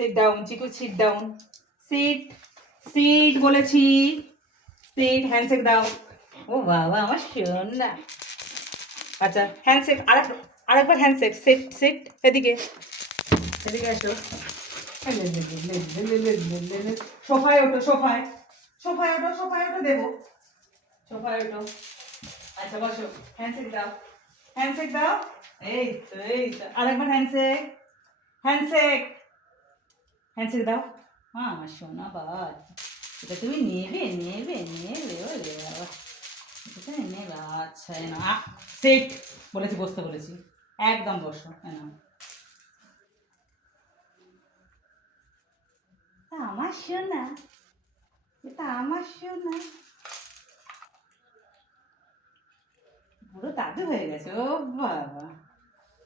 Sit down চিকু, sit down, seat, seat বলেছি, seat, handshake দাও। ও বাবা আমার সোনা। আচ্ছা হ্যান্ডশেক, আরেকবার হ্যান্ডশেক, সিট, সিট, এদিকে, এদিকে আসো। সোফায় ওঠো, সোফায়, সোফায় ওঠো, সোফায় ওঠো, দেবো, সোফায় ওঠো। আচ্ছা বসো, হ্যান্ডশেক দাও, হ্যান্ডশেক দাও। এই তো, এই তো, আরেকবার হ্যান্ডশেক, হ্যান্ডশেক, হ্যান্ডশেক দাও। হ্যাঁ আমার সোনা বাবা, এটা তুমি নেবে, নেবে, নেবে, ও রে বাবা, এটা তুমি নেবে। আচ্ছা না, সেট বলেছি, বসতে বলেছি, একদম বসো। না আমার সোনা, এটা আমার সোনা, পুরো দাদু হয়ে গেছে ও বাবা।